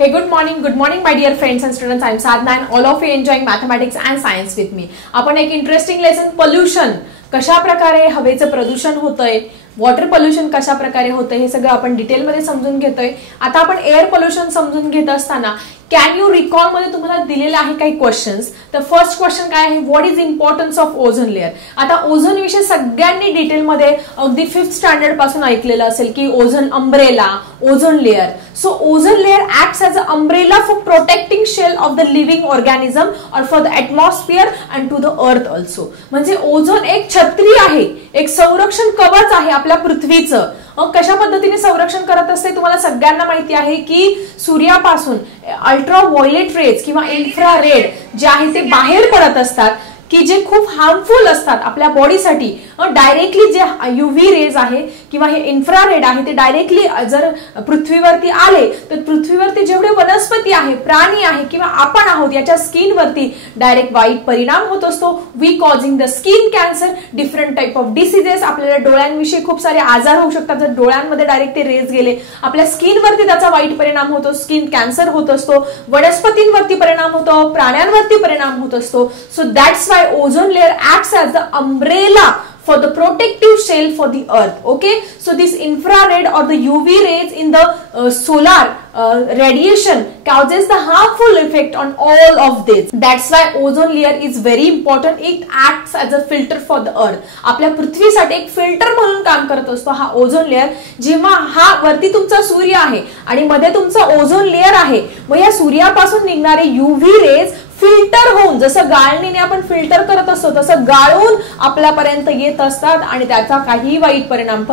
Hey, good morning, my dear friends and students. I am Sadhna and all of you enjoying mathematics and science with me. आपण एक interesting lesson pollution कशा प्रकारे हवेचं प्रदूषण होतंय, water pollution कशा प्रकारे होतंय हे सगळं आपण डिटेल मध्ये समजून घेतोय. आता आपण एअर पोल्युशन समजून घेत असताना कॅन यू रिकॉल मध्ये तुम्हाला दिलेले आहे काही क्वेश्चन्स. तर फर्स्ट क्वेश्चन काय आहे, what is importance of ozone layer. आता ओझोन विषय सगळ्यांनी डिटेल मध्ये अगदी 5th स्टँडर्ड पासून ऐकलेलं असेल की ozone umbrella, ozone layer. So ozone layer acts as a umbrella for protecting shell of the living organism और for the atmosphere and to the earth also. म्हणजे ओझोन एक छत्री आहे, एक संरक्षण कवच आहे आपल्या पृथ्वीचं. कशा पद्धतीने संरक्षण करत असते तुम्हाला सगळ्यांना माहिती आहे की सूर्यापासून अल्ट्रा व्हायोलेट रेज किंवा इन्फ्रारेड जे आहे ते बाहेर पडत असतात की जे खूप हार्मफुल असतात आपल्या बॉडीसाठी. डायरेक्टली जे युव्ही रेज आहे किंवा हे इन्फ्रारेड आहे ते डायरेक्टली जर पृथ्वीवरती आले तर पृथ्वीवरती जेवढे वनस्पती आहे, प्राणी आहे किंवा आपण आहोत याच्या स्किनवरती डायरेक्ट वाईट परिणाम होत असतो. We causing the skin cancer, different type of diseases. आपल्याला डोळ्यांविषयी खूप सारे आजार होऊ शकतात जर डोळ्यांमध्ये डायरेक्ट ते रेज गेले. आपल्या स्किनवरती त्याचा वाईट परिणाम होतो, स्किन कॅन्सर होत असतो. वनस्पतींवरती परिणाम होतो, प्राण्यांवरती परिणाम होत असतो. So that's why ozone layer acts as the umbrella for the protective shell for the earth. Okay, so this infrared or the UV rays in the solar radiation causes the harmful effect on all of this. That's why ozone layer is very important. It acts as a filter for the earth. आपल्या पृथ्वीसाठी एक filter म्हणून काम करत असतो हा ozone layer. जेव्हा हा वरती तुमचा सूर्य आहे आणि मध्ये तुमचा ओझोन लेअर आहे, मग या सूर्यापासून निघणारे युव्ही रेज फिल्टर होऊन, जसं गाळणीने आपण फिल्टर करत असतो तसं गाळून आपल्यापर्यंत येत असतात आणि त्याचा काही वाईट परिणाम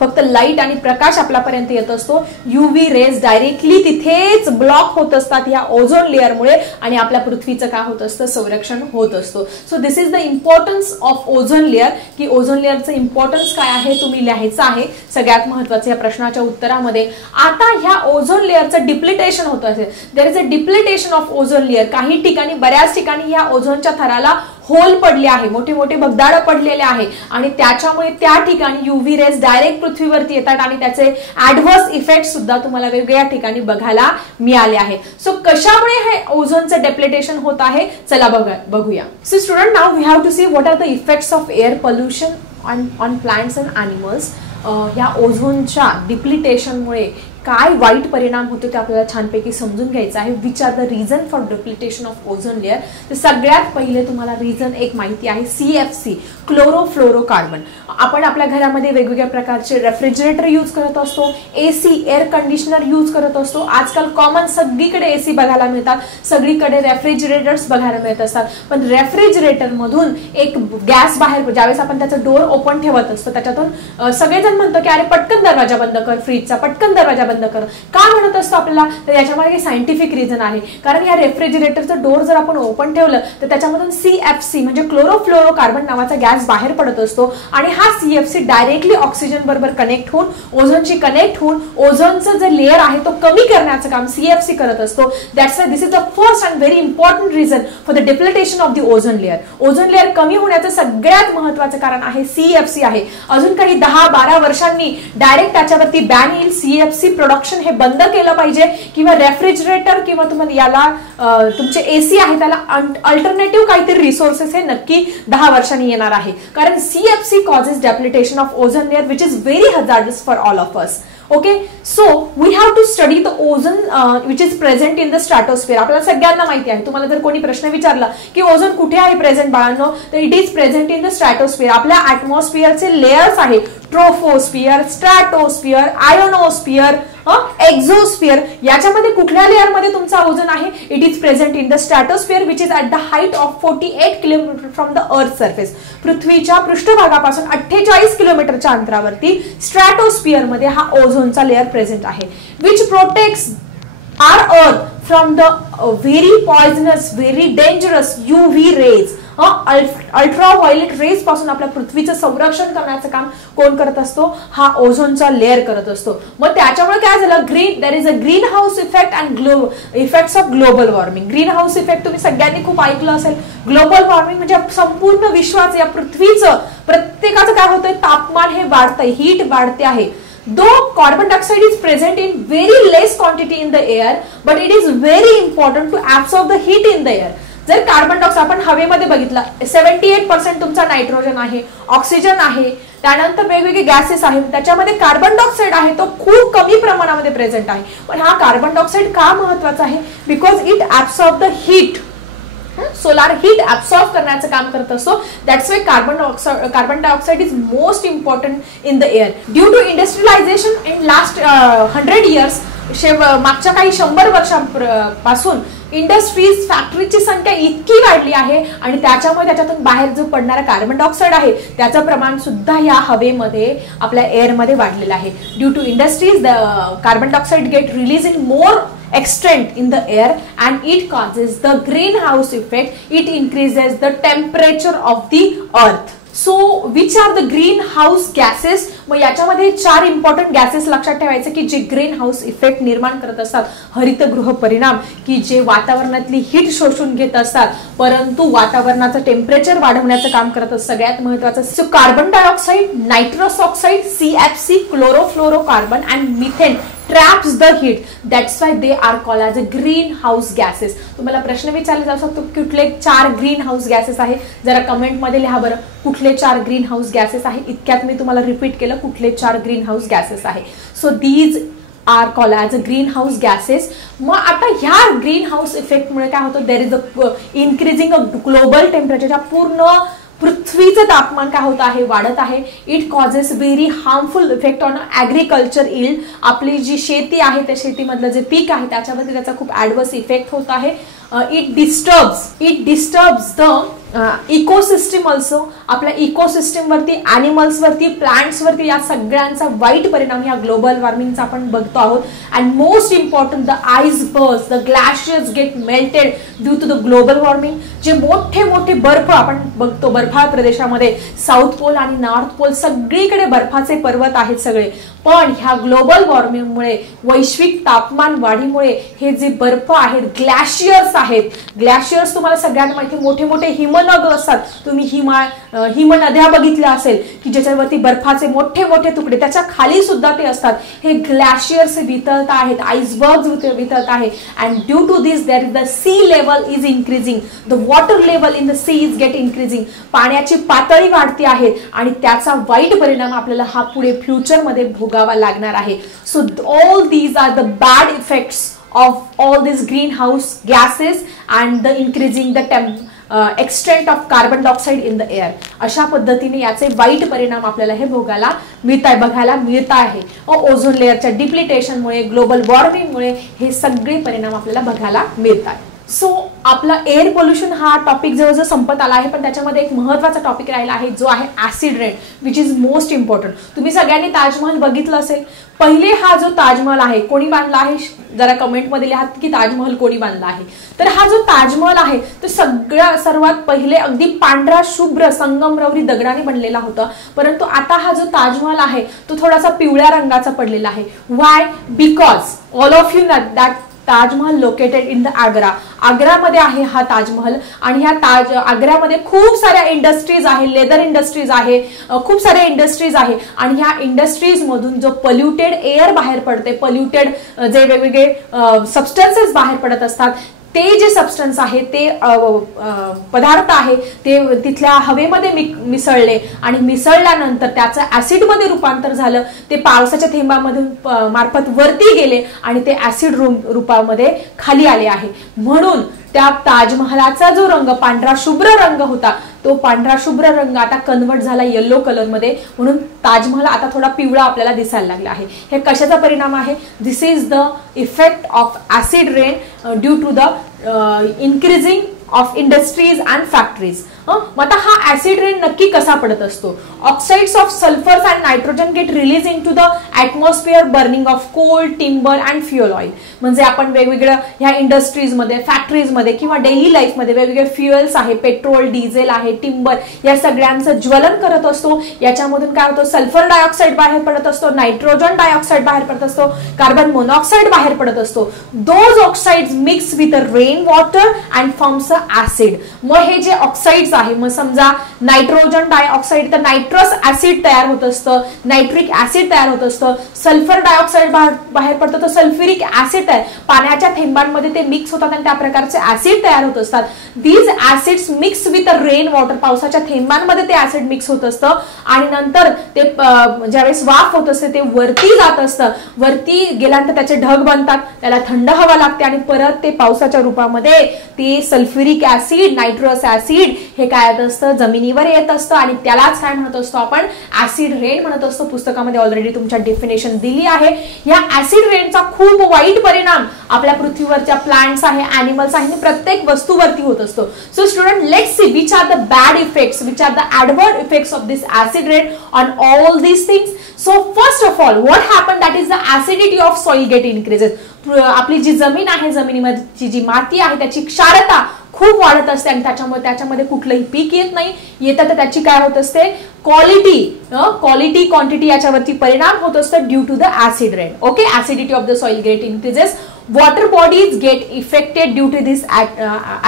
फक्त लाईट आणि प्रकाश आपल्यापर्यंत येत असतो. युव्ही रेज डायरेक्टली तिथेच ब्लॉक होत असतात या ओझोन लेअरमुळे आणि आपल्या पृथ्वीचं काय होत असतं, संरक्षण होत असतो. So this is the importance of ozone layer. की ओझोन लेअरचं इम्पॉर्टन्स काय आहे तुम्ही लिहायचं आहे सगळ्यात महत्वाचं या प्रश्नाच्या उत्तरामध्ये. आता ह्या ओझोन लेअरचं डिप्लिटेशन होत असेल, there is a depletion of ozone layer. काही ठिकाणी, बऱ्याच ठिकाणी या ओझोनच्या थराला होल पडले आहे, मोठे मोठे भगदाड पडलेले आहे आणि त्याच्यामुळे त्या ठिकाणी युव्ही रेज डायरेक्ट पृथ्वीवरती येतात आणि त्याचे ऍडव्हर्स इफेक्ट सुद्धा तुम्हाला वेगवेगळ्या ठिकाणी बघायला मिळाले आहे. सो कशामुळे हे ओझोनचं डिप्लिटेशन होत आहे चला बघूया. So student, now we have to see what are the effects of air pollution on plants and animals. या ओझोनच्या डिप्लिटेशनमुळे काय वाईट परिणाम होतो ते आपल्याला छानपैकी समजून घ्यायचं आहे. Which are the reason for depletion of ozone layer. तर सगळ्यात पहिले तुम्हाला रिझन एक माहिती आहे, CFC, क्लोरोफ्लोरोकार्बन. आपण आपल्या घरामध्ये वेगवेगळ्या प्रकारचे रेफ्रिजरेटर यूज करत असतो, AC एअर कंडिशनर यूज करत असतो. आजकाल कॉमन सगळीकडे AC बघायला मिळतात, सगळीकडे रेफ्रिजरेटर्स बघायला मिळत असतात. पण रेफ्रिजरेटर मधून एक गॅस बाहेर, ज्यावेळेस आपण त्याचं डोर ओपन ठेवत असतो त्याच्यातून सगळेजण म्हणतो की अरे पटकन दरवाजा बंद कर, फ्रीजचा पटकन दरवाजा बंद कर. का म्हणत असतो आपल्याला, तर याच्यामध्ये सायंटिफिक रिझन आहे. कारण या रेफ्रिजरेटरचं डोर जर आपण ओपन ठेवलं तर त्याच्यामधून CFC म्हणजे क्लोरोफ्लोरोकार्बन नावाचा गॅस बाहेर पडत असतो आणि हा CFC डायरेक्टली ऑक्सिजन बरोबर कनेक्ट होऊन ओझोनशी कनेक्ट होऊन ओझोनचं जे लेअर आहे तो कमी करण्याचं काम CFC करत असतो. That's why this is the first and very important reason for the depletion of the ozone layer. Ozone layer कमी होण्याचं सगळ्यात महत्वाचं कारण आहे CFC आहे. अजून काही 10-12 वर्षांनी डायरेक्ट त्याच्यावरती बॅन येईल. CFC प्रोडक्शन हे बंद केलं पाहिजे किंवा रेफ्रिजरेटर किंवा तुम्हाला याला तुमचे AC आहे त्याला अल्टरनेटिव्ह काहीतरी रिसोर्सेस हे नक्की 10 वर्षांनी येणार आहे. कारण CFC causes deplication of ozone layer which is very hazardous for all of us. Okay, so we have to study the ozone which is present in the stratosphere. आपल्याला सगळ्यांना माहिती आहे. तुम्हाला जर कोणी प्रश्न विचारला की ओझोन कुठे आहे प्रेझेंट बाळांनो, तर it is present in the stratosphere. आपल्या ॲटमॉस्फिअरचे लेयर्स आहे, ट्रोफोस्फियर, स्ट्रॅटोस्फियर, आयोनोस्फियर, एक्झोस्फियर. याच्यामध्ये कुठल्या लेअर मध्ये तुमचा ओझोन आहे, it is present in the stratosphere which is at the height of 48 kilometre from the earth surface. पृथ्वीच्या पृष्ठभागापासून 48 किलोमीटरच्या अंतरावरती स्ट्रॅटोस्फियर मध्ये हा ओझोनचा लेअर प्रेझेंट आहे, which protects our earth from the very poisonous, very dangerous UV rays. Ultra violet rays पासून आपल्या पृथ्वीचं संरक्षण करण्याचं काम कोण करत असतो, हा ओझोनचा लेअर करत असतो. मग त्याच्यामुळे काय झालं, there is a green house effect and effects of global warming. Green house effect तुम्ही सगळ्यांनी खूप ऐकलं असेल. ग्लोबल वॉर्मिंग म्हणजे संपूर्ण विश्वाचं, या पृथ्वीचं प्रत्येकाचं काय होतंय, तापमान हे वाढतंय, हीट वाढते आहे. though carbon dioxide is present in very less quantity in the air, but it is very important to absorb the heat in the air. जर कार्बन डायऑक्साइड आपण हवेमध्ये बघितलं 78% तुमचा नायट्रोजन आहे, ऑक्सिजन आहे, त्यानंतर वेगवेगळे गॅसेस आहेत, त्याच्यामध्ये कार्बन डायऑक्साइड आहे तो खूप कमी प्रमाणामध्ये प्रेझेंट आहे. पण हा कार्बन डायऑक्साइड का महत्वाचा आहे? Because it absorb the heat, solar heat absorb करण्याचं काम करत असतो. That's why carbon dioxide is most important in the air. Due to industrialization in last 100 years, मागच्या काही 100 वर्षांपासून इंडस्ट्रीज, फॅक्टरीची संख्या इतकी वाढली आहे आणि त्याच्यातून बाहेर जो पडणारा कार्बन डायऑक्साइड आहे त्याचं प्रमाण सुद्धा या हवेमध्ये आपल्या एअरमध्ये वाढलेलं आहे. Due to industries the carbon dioxide get release in more extent in the air and it causes the greenhouse effect. It increases the temperature of the earth. So which are the greenhouse gases? मग याच्यामध्ये 4 important gases लक्षात ठेवायचे की जे green house effect निर्माण करत असतात, हरितगृह परिणाम, की जे वातावरणातली हीट शोषून घेत असतात परंतु वातावरणाचं टेम्परेचर वाढवण्याचं काम करत असतात. सगळ्यात महत्त्वाचं so carbon dioxide, nitrous oxide, CFC, chlorofluorocarbon and methane traps the heat. That's why they are called as a greenhouse gases. तुम्हाला प्रश्न विचारले जाऊ शकतो कुठले 4 ग्रीन हाऊस गॅसेस आहे, जरा कमेंट मध्ये लिहा बरं कुठले 4 ग्रीन हाऊस गॅसेस आहे. इतक्यात मी तुम्हाला रिपीट केलं कुठले 4 ग्रीन हाऊस गॅसेस आहे. So these are called as a green house gases. मग आता ह्या ग्रीन हाऊस इफेक्टमुळे काय होतं? There is a increasing a global temperature. पूर्ण पृथ्वीचं तापमान काय होत आहे? वाढत आहे. It causes very harmful effect on agriculture yield. आपली जी शेती आहे त्या शेतीमधलं जे पीक आहे त्याच्यामध्ये त्याचा खूप ॲडवर्स इफेक्ट होत आहे. It disturbs the ecosystem also. आपल्या इकोसिस्टम वरती, ॲनिमल्स वरती, प्लांट्स वरती या सगळ्यांचा वाईट परिणाम या ग्लोबल वॉर्मिंगचा आपण बघतो आहोत. And most important the icebergs, the glaciers get melted due to the global warming. जे मोठे मोठे बर्फ आपण बघतो बर्फाळ प्रदेशामध्ये, साऊथ पोल आणि नॉर्थ पोल सगळीकडे बर्फाचे पर्वत आहेत सगळे. पण ह्या ग्लोबल वॉर्मिंगमुळे, वैश्विक तापमान वाढीमुळे हे जे बर्फ आहेत, ग्लॅशियर्स आहेत, ग्लॅशियर्स तुम्हाला सगळ्यांना माहिती मोठे मोठे हिमनग असतात. तुम्ही हिमनद्या बघितल्या असेल की ज्याच्यावरती बर्फाचे मोठे मोठे तुकडे, त्याच्या खाली सुद्धा ते असतात. हे ग्लॅशियर्स वितळत आहेत, आईसबर्ग्स वितळत आहे. And due to this there is the sea level is increasing, the water level in the sea is get increasing. पाण्याची पातळी वाढती आहे आणि त्याचा वाईट परिणाम आपल्याला हा पुढे फ्युचरमध्ये भोगावा लागणार आहे. So all these are the bad effects of all this green house gases and the increasing the extent of carbon dioxide in the air. अशा पद्धतीने याचे वाईट परिणाम आपल्याला हे भोगायला बघायला मिळत आहे. ओझोन लेअरच्या डिप्लिटेशनमुळे, ग्लोबल वॉर्मिंगमुळे हे सगळे परिणाम आपल्याला बघायला मिळतात. सो आपला एअर पोल्युशन हा टॉपिक जवळजवळ संपत आला आहे, पण त्याच्यामध्ये एक महत्त्वाचा टॉपिक राहिला आहे जो आहे acid rain, which is most important. तुम्ही सगळ्यांनी ताजमहल बघितलं असेल. पहिले हा जो ताजमहल आहे कोणी बांधला आहे? जरा कमेंटमध्ये लिहा की ताजमहल कोणी बांधला आहे. तर हा जो ताजमहल आहे तो सर्वात पहिले अगदी पांढरा शुभ्र संगमरवरी दगडाने बनलेला होता. परंतु आता हा जो ताजमहल आहे तो थोडासा पिवळ्या रंगाचा पडलेला आहे. Why? Because all of you know that Taj Mahal located in the Agra. आग्रामध्ये आहे हा ताजमहल आणि ह्या आग्र्यामध्ये खूप साऱ्या इंडस्ट्रीज आहे, लेदर इंडस्ट्रीज आहे, खूप साऱ्या इंडस्ट्रीज आहे. आणि ह्या इंडस्ट्रीज मधून जो पोल्युटेड एअर बाहेर पडते, पोल्युटेड जे वेगवेगळे सबस्टन्सेस बाहेर पडत असतात, ते जे सबस्टन्स आहे, ते पदार्थ आहे ते तिथल्या हवेमध्ये मिसळले आणि मिसळल्यानंतर त्याचं ऍसिडमध्ये रूपांतर झालं. ते पावसाच्या थेंबामधून मार्फत वरती गेले आणि ते ऍसिड रूपामध्ये खाली आले आहे. म्हणून त्या ताजमहलाचा जो रंग पांढरा शुभ्र रंग होता तो पांढरा शुभ्र रंग आता कन्वर्ट झाला येलो कलर मध्ये. म्हणून ताजमहल आता थोडा पिवळा आपल्याला दिसायला लागला आहे. हे कशाचा परिणाम आहे? This is the effect of acid rain due to the increasing of industries and factories. मग आता हा ऍसिड रेन नक्की कसा पडत असतो? Oxides of sulphur and nitrogen get release into the atmosphere burning of coal, timber and fuel oil. म्हणजे आपण वेगवेगळ्या ह्या इंडस्ट्रीजमध्ये, फॅक्टरीजमध्ये किंवा डेली लाईफमध्ये वेगवेगळे फ्युएल्स आहे, पेट्रोल, डिझेल आहे, टिंबर, या सगळ्यांचं ज्वलन करत असतो. याच्यामधून काय होतं? सल्फर डायऑक्साईड बाहेर पडत असतो, नायट्रोजन डायऑक्साईड बाहेर पडत असतो, कार्बन मोनॉक्साईड बाहेर पडत असतो. Those oxides mix with rain water and forms a acid. मग हे जे ऑक्साइड्स आहे. मग समजा नायट्रोजन डायऑक्साईड तर नायट्रस ऍसिड तयार होत असतं, नायट्रिक ऍसिड तयार होत असतं, सल्फर डायऑक्साईड बाहेर पडतं तर सल्फ्युरिक ऍसिड तयार, पाण्याच्या थेंबांमध्ये ते मिक्स होतात आणि त्या प्रकारचे ऍसिड तयार होत असतात. These acids mix with rain water, पावसाच्या थेंबांमध्ये ते ऍसिड मिक्स होत असतं आणि नंतर ते ज्यावेळेस वाफ होत असते ते वरती जात असतं. वरती गेल्यानंतर त्याचे ढग बनतात, त्याला थंड हवा लागते आणि परत ते पावसाच्या रूपामध्ये ते सल्फ्युरिक ऍसिड, नायट्रस ऍसिड हे काय येत असतं, जमिनीवर येत असतं आणि त्यालाच काय म्हणत असतो आपण, ऍसिड रेन म्हणत असतो. पुस्तकामध्ये ऑलरेडी तुमच्या डेफिनेशन दिली आहे. या ऍसिड रेनचा खूप वाईट परिणाम आपल्या पृथ्वीवरच्या प्लांट्स आहे, ॲनिमल्स आहे, प्रत्येक वस्तूवरती होत असतो. So student, let's see which are the bad effects, which are the adverse effects of this acid rain on all these things. So first of all, what happened, that is the acidity of soil get increases. आपली जी जमीन आहे, जमिनीमध्ये जी माती आहे त्याची क्षारता खूप वाढत असते आणि त्याच्यामध्ये कुठलंही पीक येत नाही. येतं तर त्याची काय होत असते, क्वालिटी क्वांटिटी याच्यावरती परिणाम होत असतं due to the acid rain. Okay, acidity of the soil get increases, water bodies get affected due to this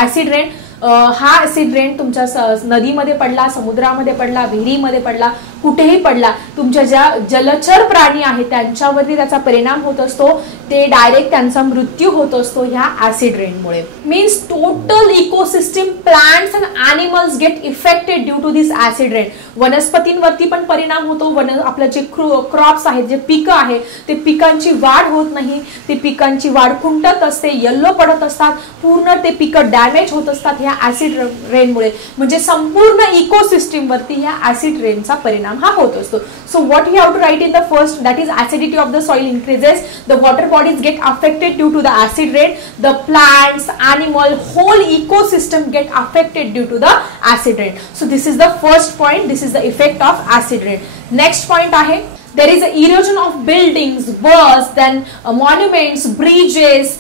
acid rain. हा ऍसिड रेन तुमच्या नदीमध्ये पडला, समुद्रामध्ये पडला, विहिरीमध्ये पडला, कुठेही पडला, तुमच्या ज्या जलचर प्राणी आहेत त्यांच्यावरती त्याचा परिणाम होत असतो, ते डायरेक्ट त्यांचा मृत्यू होत असतो ह्या ऍसिड रेनमुळे. Means total ecosystem, plants and animals get affected due to this acid rain. वनस्पतींवरती पण परिणाम होतो. आपलं जे क्रॉप्स आहेत, जे पिकं आहे, ते पिकांची वाढ होत नाही, ते पिकांची वाढ खुंटत असते, येल्लो पडत असतात, पूर्ण ते पिकं डॅमेज होत असतात ह्या ऍसिड रेनमुळे. म्हणजे संपूर्ण इकोसिस्टम वरती ह्या ऍसिड रेनचा परिणाम हा होत असतो. So what you have to write in the first, that is acidity of the soil increases, the water bodies get affected due to the acid rain, the plants, animal, whole ecosystem get affected due to the acid rain. So this is the first point, this is the effect of acid rain. Next point आहे, there is a erosion of buildings, worse than monuments, bridges,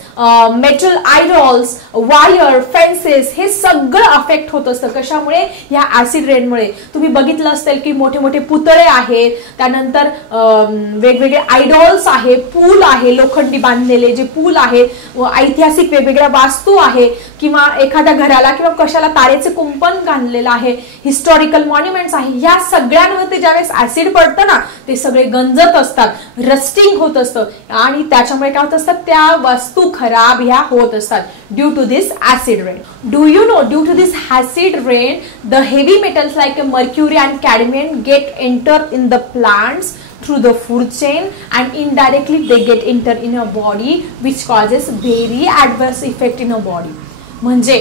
metal idols, wire, fences, हे सगळं affect होत असतं. कशामुळे, या acid रेनमुळे. तुम्ही बघितलं असेल की मोठे मोठे पुतळे आहेत, त्यानंतर वेगवेगळे आयडॉल्स आहे, पूल आहे, लोखंडी बांधलेले जे पूल आहेत, ऐतिहासिक वेगवेगळ्या वास्तू आहे, किंवा एखाद्या घराला किंवा कशाला तारेचे कुंपण बांधलेलं आहे, हिस्टॉरिकल मॉन्युमेंट्स आहे, या सगळ्यांवरती ज्यावेळेस ऍसिड पडतं ना, ते सगळे गंजत असतात, रस्टिंग होत असतं आणि त्याच्यामुळे काय होत असतं, त्या वस्तू खराब ह्या होत असतात due to this acid rain. Do you know, due to this acid rain the heavy metals like mercury and cadmium get enter in the plants through the food chain and indirectly they get enter in a body which causes very adverse effect in a body. म्हणजे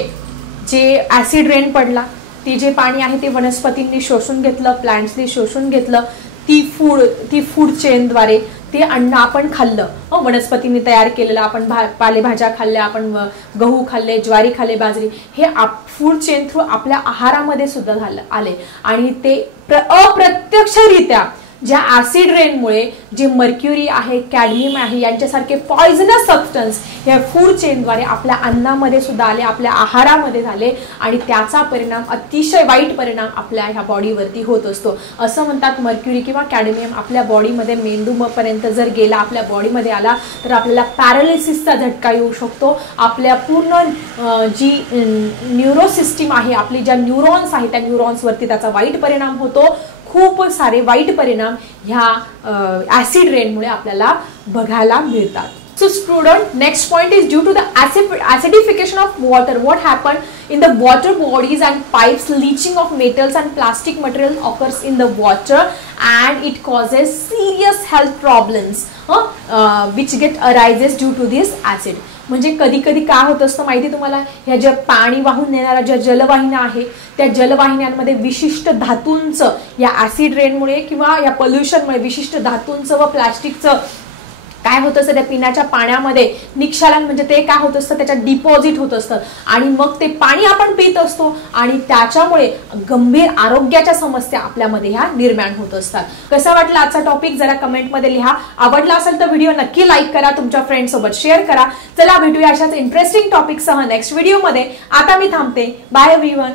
जे acid rain पडला, ते जे पाणी आहे ते वनस्पतींनी शोषून घेतलं, प्लांट्सनी शोषून घेतलं, ती फूड चेनद्वारे ते अन्न आपण खाल्लं, वनस्पतींनी तयार केलेलं, आपण पालेभाज्या खाल्ल्या, आपण गहू खाल्ले, ज्वारी खाल्ले, बाजरी, हे फूड चेन थ्रू आपल्या आहारामध्ये सुद्धा आले आणि ते अप्रत्यक्षरित्या ज्या ऍसिड रेनमुळे जे मर्क्युरी आहे, कॅडमियम आहे, यांच्यासारखे पॉइझनस सबस्टन्स या फूड चेनद्वारे आपल्या अन्नामध्ये सुद्धा आले, आपल्या आहारामध्ये झाले आणि त्याचा परिणाम, अतिशय वाईट परिणाम आपल्या ह्या बॉडीवरती होत असतो. असं म्हणतात मर्क्युरी किंवा कॅडमियम आपल्या बॉडीमध्ये मेंदूपर्यंत जर गेला, आपल्या बॉडीमध्ये आला तर आपल्याला पॅरालिसिसचा झटका येऊ शकतो. आपल्या पूर्ण जी न्यूरो सिस्टीम आहे, आपली ज्या न्यूरॉन्स आहेत त्या न्यूरॉन्सवरती त्याचा वाईट परिणाम होतो. खूप सारे वाईट परिणाम ह्या ऍसिड रेनमुळे आपल्याला बघायला मिळतात. So student, next point is due to the acidification of water. What happened in the water bodies and pipes, leaching of metals and plastic material occurs in the water and it causes serious health problems which get arises due to this acid. म्हणजे कधी कधी काय होत असतं माहिती तुम्हाला, ह्या ज्या पाणी वाहून नेणाऱ्या ज्या जलवाहिन्या आहेत त्या जलवाहिन्यांमध्ये विशिष्ट धातूंचं या ऍसिड रेनमुळे किंवा या पोल्युशनमुळे विशिष्ट धातूंचं व प्लास्टिकचं काय होत असतं, त्या पिण्याच्या पाण्यामध्ये निक्षालन म्हणजे ते काय होत असतं, त्याच्यात डिपॉझिट होत असतं आणि मग ते पाणी आपण पित असतो आणि त्याच्यामुळे गंभीर आरोग्याच्या समस्या आपल्यामध्ये ह्या निर्माण होत असतात. कसा वाटला आजचा टॉपिक जरा कमेंटमध्ये लिहा. आवडला असेल तर व्हिडिओ नक्की लाईक करा, तुमच्या फ्रेंड सोबत शेअर करा. चला भेटूया अशाच इंटरेस्टिंग टॉपिकसह नेक्स्ट व्हिडिओमध्ये. आता मी थांबते. Bye everyone.